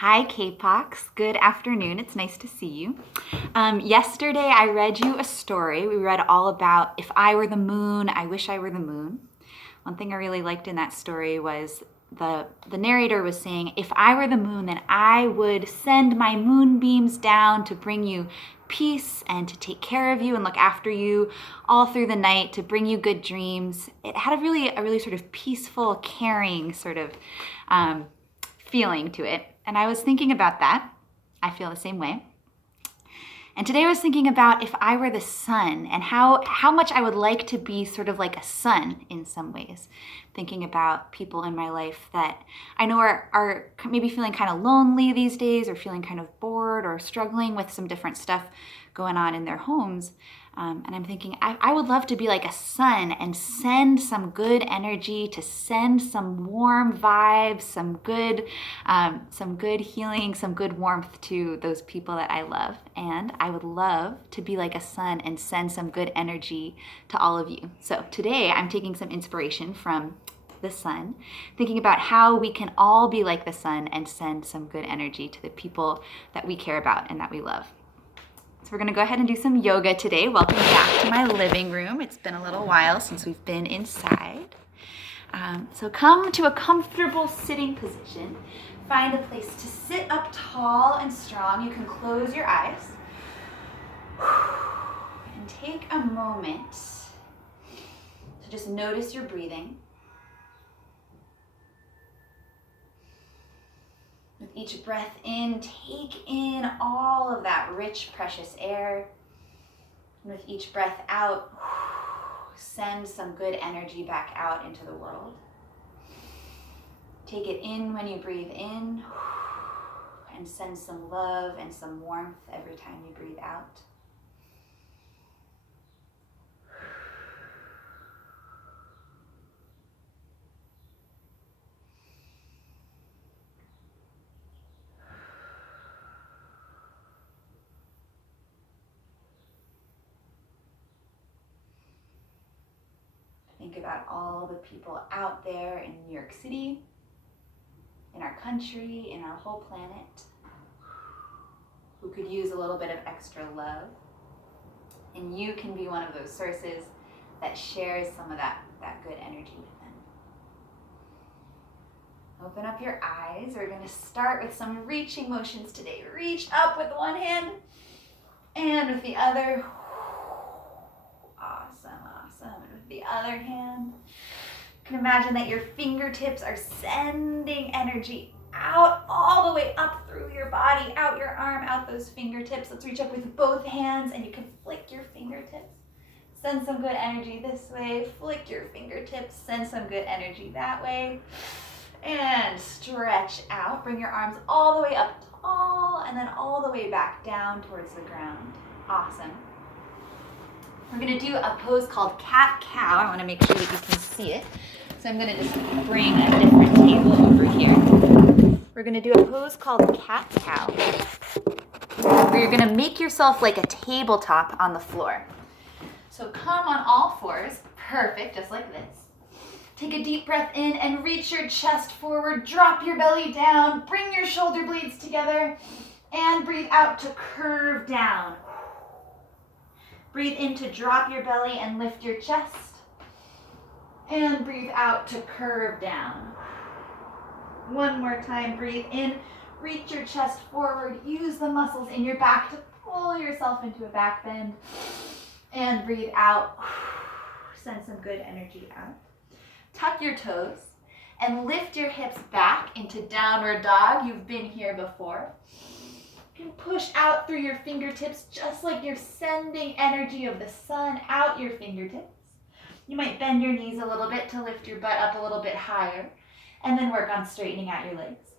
Hi, Kapoks. Good afternoon. It's nice to see you. Yesterday, I read you a story. We read all about if I were the moon, I wish I were the moon. One thing I really liked in that story was the narrator was saying, if I were the moon, then I would send my moonbeams down to bring you peace and to take care of you and look after you all through the night, to bring you good dreams. It had a really sort of peaceful, caring sort of feeling to it. And I was thinking about that. I feel the same way. And today I was thinking about if I were the sun and how much I would like to be sort of like a sun in some ways. Thinking about people in my life that I know are maybe feeling kind of lonely these days, or feeling kind of bored, or struggling with some different stuff going on in their homes. And I'm thinking, I would love to be like a sun and send some good energy, to send some warm vibes, some good healing, some good warmth to those people that I love. And I would love to be like a sun and send some good energy to all of you. So today I'm taking some inspiration from the sun, thinking about how we can all be like the sun and send some good energy to the people that we care about and that we love. So we're going to go ahead and do some yoga today. Welcome back to my living room. It's been a little while since we've been inside. So come to a comfortable sitting position. Find a place to sit up tall and strong. You can close your eyes. And take a moment to just notice your breathing. With each breath in, take in all of that rich, precious air. And with each breath out, send some good energy back out into the world. Take it in when you breathe in, and send some love and some warmth every time you breathe out. Think about all the people out there in New York City, in our country, in our whole planet, who could use a little bit of extra love. And you can be one of those sources that shares some of that good energy with them. Open up your eyes. We're going to start with some reaching motions today. Reach up with one hand and with the other. Awesome. And with the other hand, you can imagine that your fingertips are sending energy out all the way up through your body, out your arm, out those fingertips. Let's reach up with both hands, and you can flick your fingertips. Send some good energy this way. Flick your fingertips. Send some good energy that way. And stretch out. Bring your arms all the way up tall, and then all the way back down towards the ground. Awesome. We're going to do a pose called cat-cow. I want to make sure that you can see it. So I'm going to just bring a different table over here. We're going to do a pose called cat-cow, where you're going to make yourself like a tabletop on the floor. So come on all fours. Perfect, just like this. Take a deep breath in and reach your chest forward. Drop your belly down. Bring your shoulder blades together. And breathe out to curve down. Breathe in to drop your belly and lift your chest. And breathe out to curve down. One more time, breathe in, reach your chest forward, use the muscles in your back to pull yourself into a back bend. And breathe out, send some good energy out. Tuck your toes and lift your hips back into downward dog. You've been here before. You can push out through your fingertips just like you're sending energy of the sun out your fingertips. You might bend your knees a little bit to lift your butt up a little bit higher, and then work on straightening out your legs.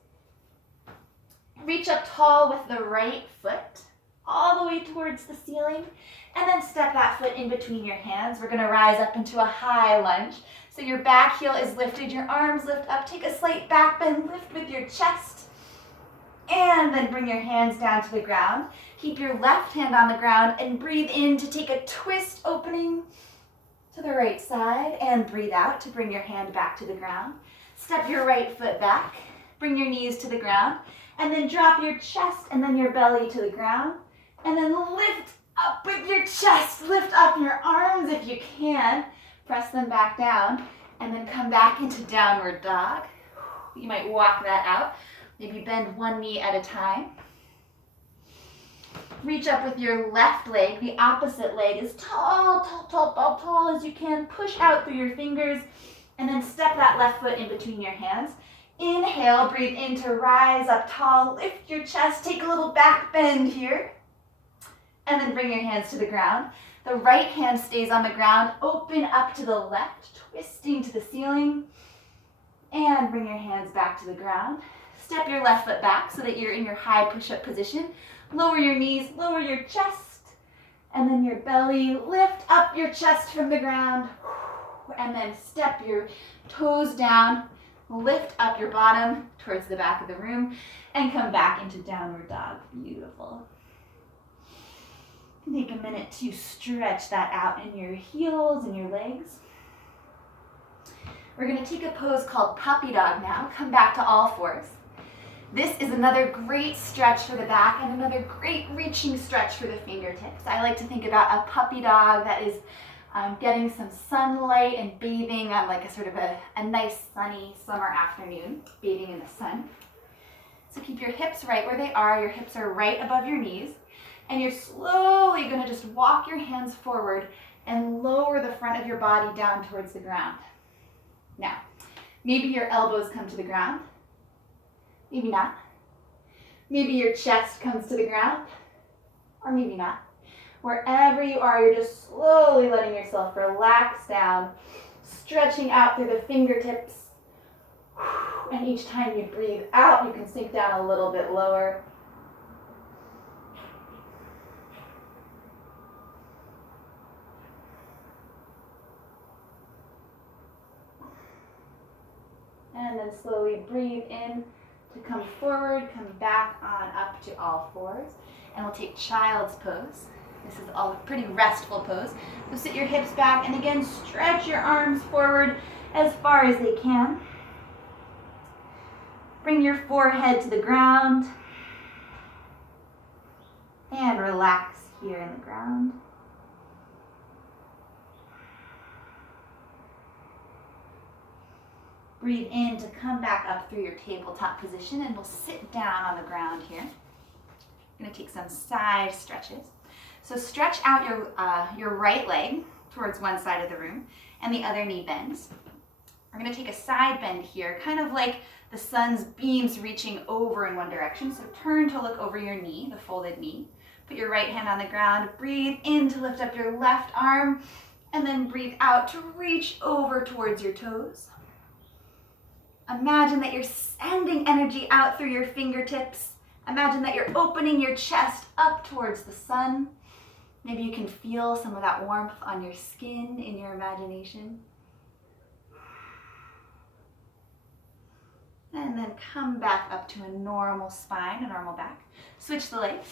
Reach up tall with the right foot all the way towards the ceiling, and then step that foot in between your hands. We're going to rise up into a high lunge. So your back heel is lifted, your arms lift up, take a slight back bend, lift with your chest. And then bring your hands down to the ground. Keep your left hand on the ground and breathe in to take a twist opening to the right side, and breathe out to bring your hand back to the ground. Step your right foot back Bring your knees to the ground, and then drop your chest and then your belly to the ground, and then lift up with your chest. Lift up your arms if you can. Press them back down, and then come back into downward dog. You might walk that out. Maybe bend one knee at a time. Reach up with your left leg. The opposite leg as tall, tall, tall, tall, tall as you can. Push out through your fingers, and then step that left foot in between your hands. Inhale, breathe in to rise up tall. Lift your chest, take a little back bend here. And then bring your hands to the ground. The right hand stays on the ground. Open up to the left, twisting to the ceiling. And bring your hands back to the ground. Step your left foot back so that you're in your high push-up position. Lower your knees, lower your chest. And then your belly, lift up your chest from the ground. And then step your toes down. Lift up your bottom towards the back of the room. And come back into downward dog. Beautiful. Take a minute to stretch that out in your heels and your legs. We're going to take a pose called puppy dog now. Come back to all fours. This is another great stretch for the back and another great reaching stretch for the fingertips. I like to think about a puppy dog that is getting some sunlight and bathing on like a sort of a nice sunny summer afternoon, bathing in the sun. So keep your hips right where they are. Your hips are right above your knees. And you're slowly going to just walk your hands forward and lower the front of your body down towards the ground. Now, maybe your elbows come to the ground. Maybe not. Maybe your chest comes to the ground. Or maybe not. Wherever you are, you're just slowly letting yourself relax down, stretching out through the fingertips. And each time you breathe out, you can sink down a little bit lower. And then slowly breathe in to come forward, come back on up to all fours. And we'll take child's pose. This is all a pretty restful pose. So sit your hips back and again stretch your arms forward as far as they can. Bring your forehead to the ground. And relax here in the ground. Breathe in to come back up through your tabletop position, and we'll sit down on the ground here. I'm going to take some side stretches. So stretch out your right leg towards one side of the room, and the other knee bends. We're going to take a side bend here, kind of like the sun's beams reaching over in one direction. So turn to look over your knee, the folded knee. Put your right hand on the ground. Breathe in to lift up your left arm, and then breathe out to reach over towards your toes. Imagine that you're sending energy out through your fingertips. Imagine that you're opening your chest up towards the sun. Maybe you can feel some of that warmth on your skin in your imagination. And then come back up to a normal spine, a normal back. Switch the legs.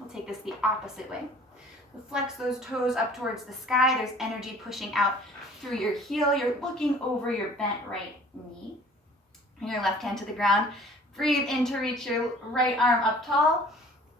We'll take this the opposite way. So flex those toes up towards the sky. There's energy pushing out through your heel. You're looking over your bent right knee. Bring your left hand to the ground. Breathe in to reach your right arm up tall.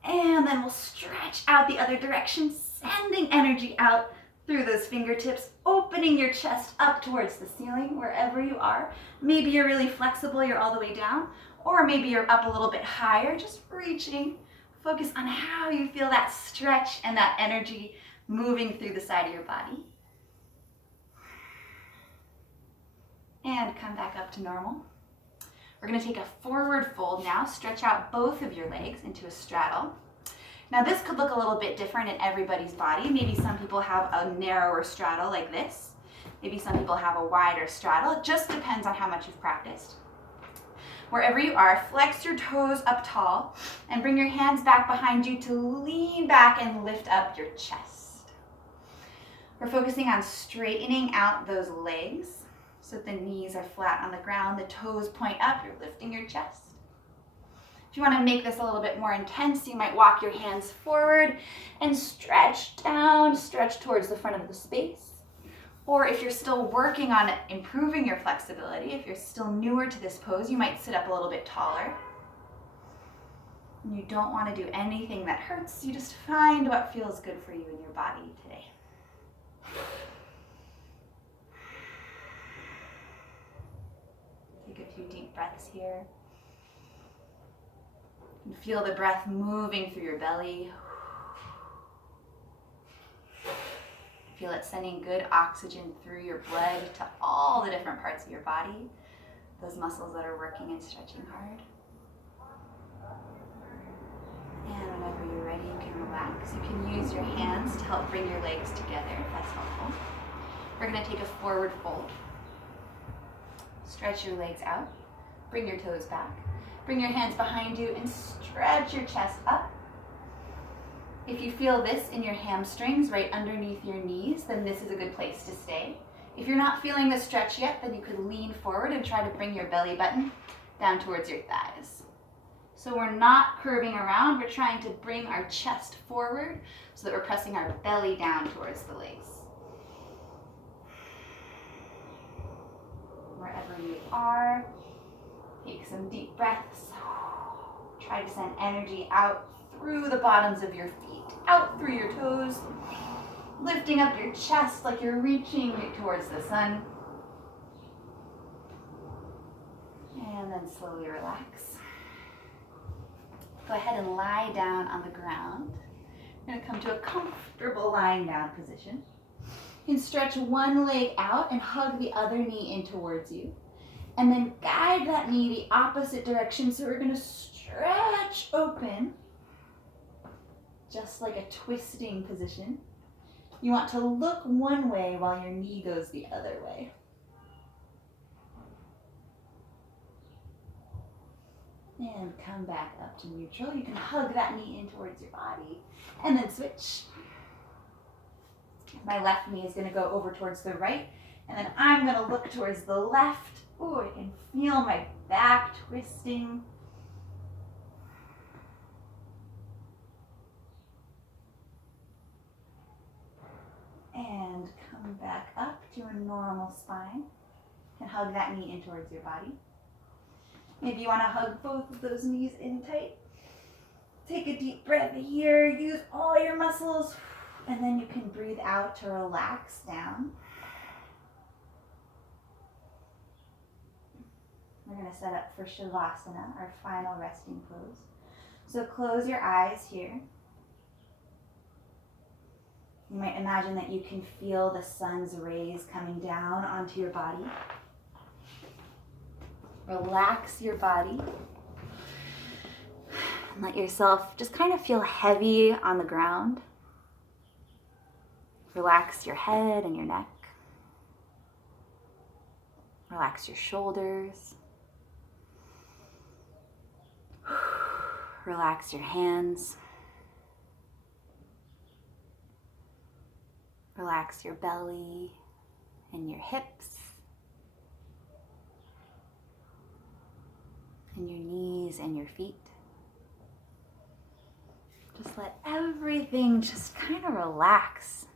And then we'll stretch out the other direction, sending energy out through those fingertips, opening your chest up towards the ceiling wherever you are. Maybe you're really flexible, you're all the way down, or maybe you're up a little bit higher, just reaching. Focus on how you feel that stretch and that energy moving through the side of your body. And come back up to normal. We're going to take a forward fold now. Stretch out both of your legs into a straddle. Now this could look a little bit different in everybody's body. Maybe some people have a narrower straddle like this. Maybe some people have a wider straddle. It just depends on how much you've practiced. Wherever you are, flex your toes up tall and bring your hands back behind you to lean back and lift up your chest. We're focusing on straightening out those legs so the knees are flat on the ground, the toes point up, you're lifting your chest. If you want to make this a little bit more intense, you might walk your hands forward and stretch down, stretch towards the front of the space. Or if you're still working on improving your flexibility, if you're still newer to this pose, you might sit up a little bit taller. And you don't want to do anything that hurts. You just find what feels good for you in your body today. Take a few deep breaths here. And feel the breath moving through your belly. Feel it sending good oxygen through your blood to all the different parts of your body, those muscles that are working and stretching hard. And whenever you're ready, you can relax. You can use your hands to help bring your legs together, if that's helpful. We're going to take a forward fold. Stretch your legs out. Bring your toes back. Bring your hands behind you and stretch your chest up. If you feel this in your hamstrings right underneath your knees, then this is a good place to stay. If you're not feeling the stretch yet, then you could lean forward and try to bring your belly button down towards your thighs. So we're not curving around, we're trying to bring our chest forward so that we're pressing our belly down towards the legs. Wherever you are, take some deep breaths. Try to send energy out through the bottoms of your feet, out through your toes, lifting up your chest like you're reaching towards the sun. And then slowly relax. Go ahead and lie down on the ground. You're going to come to a comfortable lying down position. You can stretch one leg out and hug the other knee in towards you. And then guide that knee the opposite direction. So we're going to stretch open, just like a twisting position. You want to look one way while your knee goes the other way. And come back up to neutral. You can hug that knee in towards your body and then switch. My left knee is going to go over towards the right, and then I'm going to look towards the left. Oh, I can feel my back twisting. And come back up to a normal spine and hug that knee in towards your body. Maybe you want to hug both of those knees in tight. Take a deep breath here, use all your muscles, and then you can breathe out to relax down. We're going to set up for Shavasana, our final resting pose. So close your eyes here. You might imagine that you can feel the sun's rays coming down onto your body. Relax your body. And let yourself just kind of feel heavy on the ground. Relax your head and your neck. Relax your shoulders. Relax your hands. Relax your belly and your hips and your knees and your feet. Just let everything just kind of relax.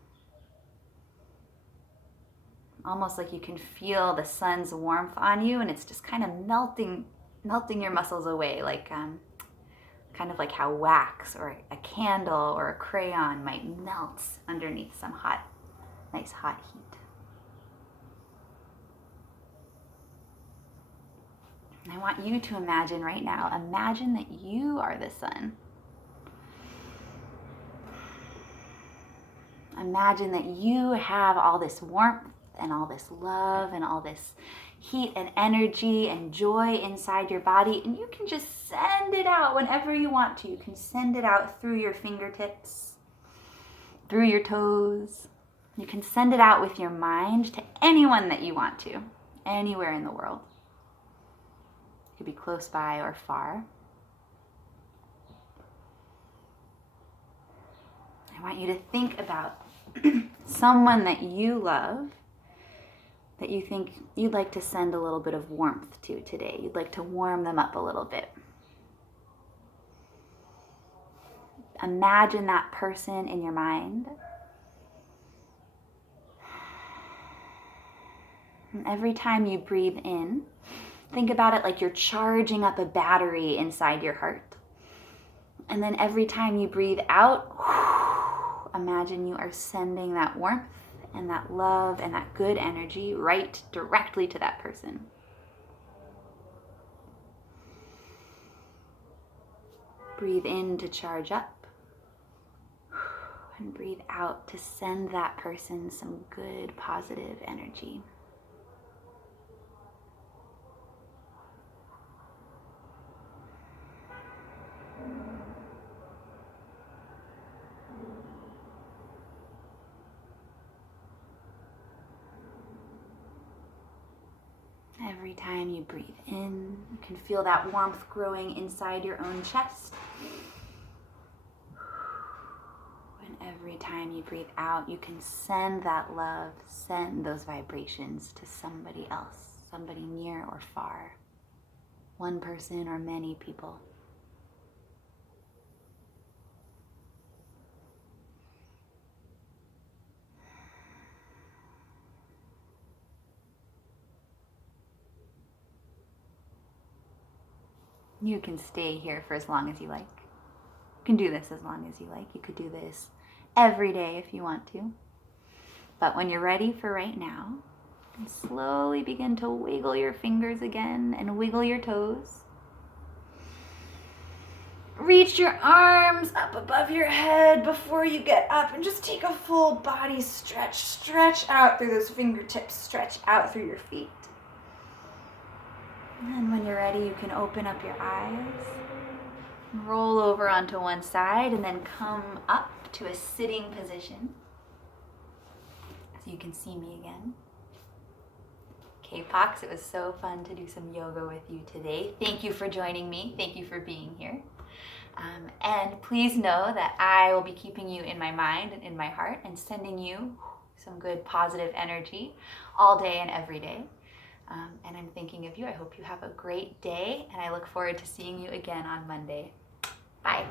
Almost like you can feel the sun's warmth on you, and it's just kind of melting your muscles away, like kind of like how wax or a candle or a crayon might melt underneath some nice hot heat. And I want you to imagine right now, imagine that you are the sun. Imagine that you have all this warmth and all this love and all this heat and energy and joy inside your body, and you can just send it out whenever you want to. You can send it out through your fingertips, through your toes. You can send it out with your mind to anyone that you want to, anywhere in the world. It could be close by or far. I want you to think about someone that you love, that you think you'd like to send a little bit of warmth to today. You'd like to warm them up a little bit. Imagine that person in your mind. And every time you breathe in, think about it like you're charging up a battery inside your heart. And then every time you breathe out, imagine you are sending that warmth and that love and that good energy right directly to that person. Breathe in to charge up, and breathe out to send that person some good, positive energy. Every time you breathe in, you can feel that warmth growing inside your own chest. And every time you breathe out, you can send that love, send those vibrations to somebody else, somebody near or far, one person or many people. You can stay here for as long as you like. You can do this as long as you like. You could do this every day if you want to. But when you're ready for right now, you can slowly begin to wiggle your fingers again and wiggle your toes. Reach your arms up above your head before you get up and just take a full body stretch. Stretch out through those fingertips. Stretch out through your feet. And when you're ready, you can open up your eyes, roll over onto one side, and then come up to a sitting position so you can see me again. Kapoks, it was so fun to do some yoga with you today. Thank you for joining me. Thank you for being here. And please know that I will be keeping you in my mind and in my heart and sending you some good positive energy all day and every day. And I'm thinking of you. I hope you have a great day, and I look forward to seeing you again on Monday. Bye.